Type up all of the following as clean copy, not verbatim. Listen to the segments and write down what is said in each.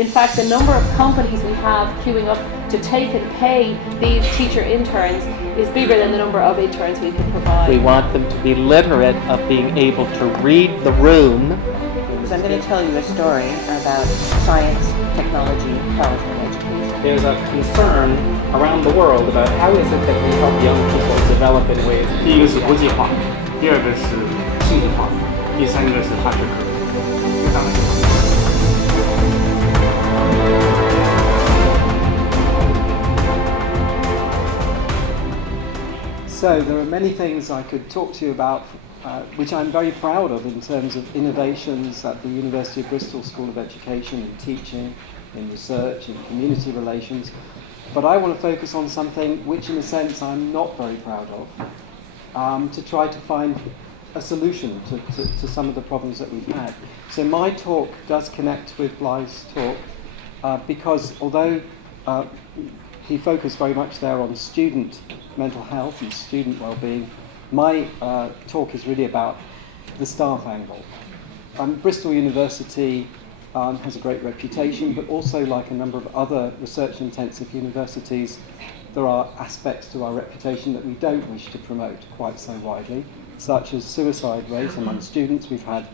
In fact, the number of companies we have queuing up to take and pay these teacher interns is bigger than the number of interns we can provide. We want them to be literate of being able to read the room. So I'm going to tell you a story about science, technology, health, and education. There's a concern around the world about how is it that we help young people develop in ways. 第一个是国际化，第二个是数字化，第三个是大学科。当然。So there are many things I could talk to you about, which I'm very proud of in terms of innovations at the University of Bristol School of Education in teaching, in research, in community relations. But I want to focus on something which in a sense I'm not very proud of, to try to find a solution to some of the problems that we've had. So my talk does connect with Blythe's talk, because although he focused very much there on student mental health and student well-being, my talk is really about the staff angle. Bristol University has a great reputation, but also like a number of other research-intensive universities, there are aspects to our reputation that we don't wish to promote quite so widely, such as suicide rate among students. We've had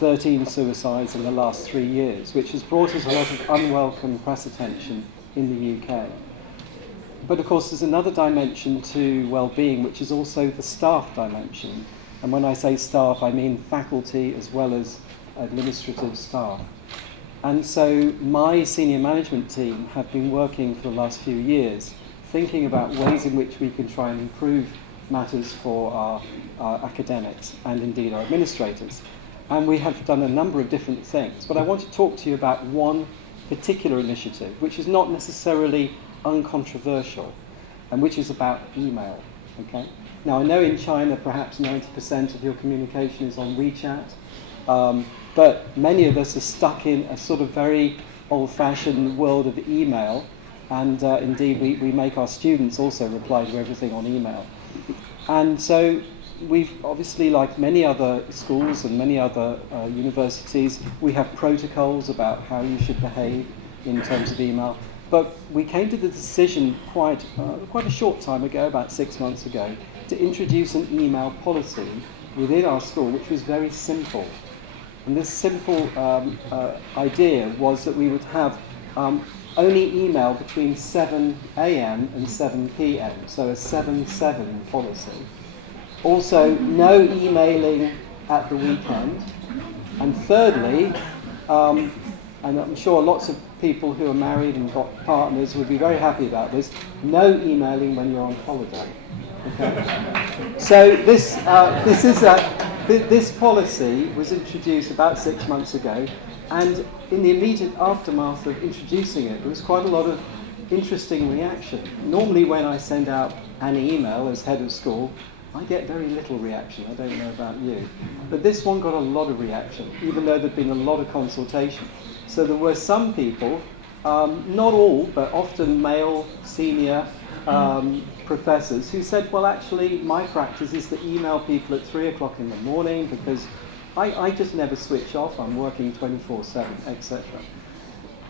13 suicides in the last 3 years, which has brought us a lot of unwelcome press attention in the UK. But of course there's another dimension to well-being, which is also the staff dimension. And when I say staff, I mean faculty as well as administrative staff. And so my senior management team have been working for the last few years thinking about ways in which we can try and improve matters for our academics and indeed our administrators. And we have done a number of different things. But I want to talk to you about one particular initiative, which is not necessarily uncontroversial, and which is about email. Okay? Now, I know in China perhaps 90% of your communication is on WeChat, but many of us are stuck in a sort of very old-fashioned world of email, and indeed we make our students also reply to everything on email. And so we've obviously, like many other schools and many other universities, we have protocols about how you should behave in terms of email. But we came to the decision quite a short time ago, about 6 months ago, to introduce an email policy within our school, which was very simple. And this simple idea was that we would have only email between 7 a.m. and 7 p.m., so a 7-7 policy. Also, no emailing at the weekend. And thirdly, and I'm sure lots of people who are married and got partners would be very happy about this, no emailing when you're on holiday. Okay? So this policy was introduced about 6 months ago, and in the immediate aftermath of introducing it, there was quite a lot of interesting reaction. Normally when I send out an email as head of school, I get very little reaction. I don't know about you. But this one got a lot of reaction, even though there'd been a lot of consultation. So there were some people, not all, but often male senior professors, who said, well, actually, my practice is to email people at 3 o'clock in the morning because I just never switch off. I'm working 24/7, etc.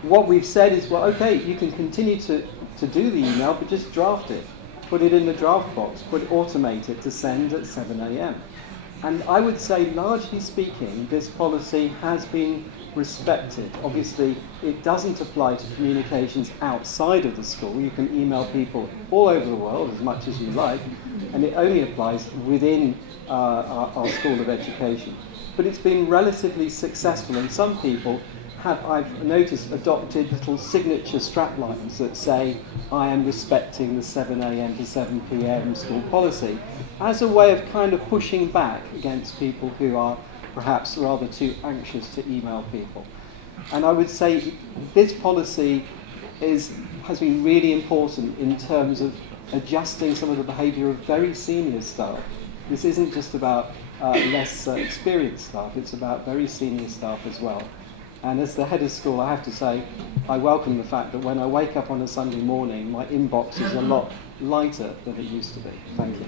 What we've said is, well, okay, you can continue to do the email, but just draft it. Put it in the draft box, automate it to send at 7 a.m. And I would say, largely speaking, this policy has been respected. Obviously, it doesn't apply to communications outside of the school. You can email people all over the world as much as you like, and it only applies within our School of Education. But it's been relatively successful, and some people have, I've noticed, adopted little signature straplines that say, I am respecting the 7 a.m. to 7 p.m. school policy, as a way of kind of pushing back against people who are perhaps rather too anxious to email people. And I would say this policy has been really important in terms of adjusting some of the behaviour of very senior staff. This isn't just about less experienced staff, it's about very senior staff as well. And as the head of school, I have to say, I welcome the fact that when I wake up on a Sunday morning, my inbox is a lot lighter than it used to be. Thank you.